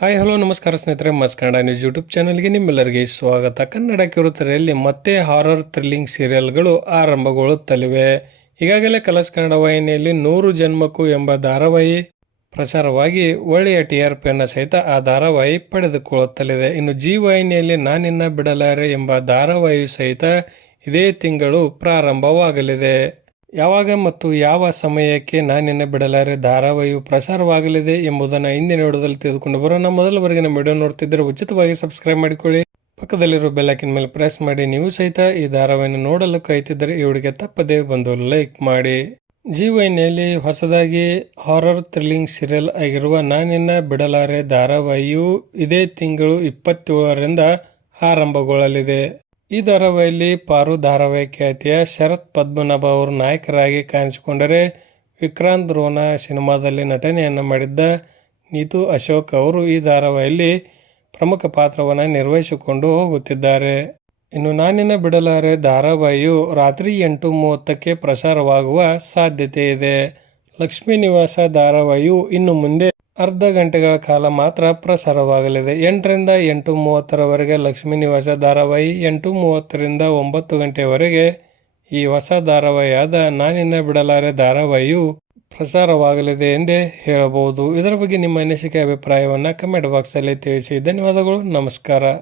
Hi, hello, ನಮಸ್ಕಾರ ಸ್ನೇಹಿತರೆ. ಮಸ್ ಕನ್ನಡ ನ್ಯೂಸ್ ಯೂಟ್ಯೂಬ್ ಚಾನಲ್ಗೆ ನಿಮ್ಮೆಲ್ಲರಿಗೆ ಸ್ವಾಗತ. ಕನ್ನಡ ಕಿರುತೆರೆಯಲ್ಲಿ ಮತ್ತೆ ಹಾರರ್ ಥ್ರಿಲ್ಲಿಂಗ್ ಸೀರಿಯಲ್ಗಳು ಆರಂಭಗೊಳ್ಳುತ್ತಲಿವೆ. ಈಗಾಗಲೇ ಕಲರ್ಸ್ ಕನ್ನಡ ವಾಹಿನಿಯಲ್ಲಿ ನೂರು ಜನ್ಮಕ್ಕೂ ಎಂಬ ಧಾರಾವಾಹಿ ಪ್ರಸಾರವಾಗಿ ಒಳ್ಳೆಯ ಟಿ ಆರ್ ಪಿಯನ್ನು ಸಹಿತ ಆ ಧಾರಾವಾಹಿ ಪಡೆದುಕೊಳ್ಳುತ್ತಲಿದೆ. ಇನ್ನು ಜಿ ವಾಹಿನಿಯಲ್ಲಿ ನಾನಿನ್ನ ಬಿಡಲಾರೆ ಎಂಬ ಧಾರಾವಾಹಿಯು ಸಹಿತ ಇದೇ ತಿಂಗಳು ಪ್ರಾರಂಭವಾಗಲಿದೆ. ಯಾವಾಗ ಮತ್ತು ಯಾವ ಸಮಯಕ್ಕೆ ನಾನಿನ್ನ ಬಿಡಲಾರೆ ಧಾರಾವಾಹಿಯು ಪ್ರಸಾರವಾಗಲಿದೆ ಎಂಬುದನ್ನು ಹಿಂದಿನ ವಿಡಿಯೋದಲ್ಲಿ ತಿಳಿದುಕೊಂಡು ಬರೋಣ. ಮೊದಲವರೆಗೆ ನಮ್ಮ ವಿಡಿಯೋ ನೋಡ್ತಿದ್ದರೆ ಉಚಿತವಾಗಿ ಸಬ್ಸ್ಕ್ರೈಬ್ ಮಾಡಿಕೊಳ್ಳಿ. ಪಕ್ಕದಲ್ಲಿರೋ ಬೆಲ್ಲೈಕಿನ ಮೇಲೆ ಪ್ರೆಸ್ ಮಾಡಿ. ನೀವು ಸಹಿತ ಈ ಧಾರಾವಾಹಿಯನ್ನು ನೋಡಲು ಕಾಯ್ತಿದ್ದರೆ ವಿಡಿಯೋಗೆ ತಪ್ಪದೇ ಬಂದು ಲೈಕ್ ಮಾಡಿ. ಜಿ ಹೊಸದಾಗಿ ಹಾರರ್ ಥ್ರಿಲ್ಲಿಂಗ್ ಸೀರಿಯಲ್ ಆಗಿರುವ ನಾನಿನ್ನ ಬಿಡಲಾರೆ ಧಾರಾವಾಹಿಯು ಇದೇ ತಿಂಗಳು ಇಪ್ಪತ್ತೇಳರಿಂದ ಆರಂಭಗೊಳ್ಳಲಿದೆ. ಈ ಧಾರಾವಾಹಿಯಲ್ಲಿ ಪಾರು ಧಾರಾವಾಹಿ ಖ್ಯಾತಿಯ ಶರತ್ ಪದ್ಮನಾಭ ಅವರು ನಾಯಕರಾಗಿ ಕಾಣಿಸಿಕೊಂಡರೆ ವಿಕ್ರಾಂತ್ ರೋಣ ಸಿನಿಮಾದಲ್ಲಿ ನಟನೆಯನ್ನು ಮಾಡಿದ್ದ ನೀತು ಅಶೋಕ್ ಅವರು ಈ ಧಾರಾವಾಹಿಯಲ್ಲಿ ಪ್ರಮುಖ ಪಾತ್ರವನ್ನು ನಿರ್ವಹಿಸಿಕೊಂಡು ಹೋಗುತ್ತಿದ್ದಾರೆ. ಇನ್ನು ನಾನಿನ ಬಿಡಲಾರೆ ಧಾರಾವಾಹಿಯು ರಾತ್ರಿ ಎಂಟು ಮೂವತ್ತಕ್ಕೆ ಪ್ರಸಾರವಾಗುವ ಸಾಧ್ಯತೆ ಇದೆ ಲಕ್ಷ್ಮೀ ನಿವಾಸ ಧಾರಾವಾಹಿಯು ಇನ್ನು ಮುಂದೆ ಅರ್ಧ ಗಂಟೆಗಳ ಕಾಲ ಮಾತ್ರ ಪ್ರಸಾರವಾಗಲಿದೆ. ಎಂಟರಿಂದ ಎಂಟು ಮೂವತ್ತರವರೆಗೆ ಲಕ್ಷ್ಮೀ ನಿವಾಸ ಧಾರಾವಾಹಿ ಎಂಟು ಮೂವತ್ತರಿಂದ ಒಂಬತ್ತು ಗಂಟೆವರೆಗೆ ಈ ಹೊಸ ಧಾರಾವಾಹಿಯಾದ ನಾನಿನ್ನ ಬಿಡಲಾರೆ ಧಾರಾವಾಹಿಯು ಪ್ರಸಾರವಾಗಲಿದೆ ಎಂದೇ ಹೇಳಬಹುದು. ಇದರ ಬಗ್ಗೆ ನಿಮ್ಮ ಅನಿಸಿಕೆ, ಅಭಿಪ್ರಾಯವನ್ನು ಕಮೆಂಟ್ ಬಾಕ್ಸಲ್ಲಿ ತಿಳಿಸಿ. ಧನ್ಯವಾದಗಳು, ನಮಸ್ಕಾರ.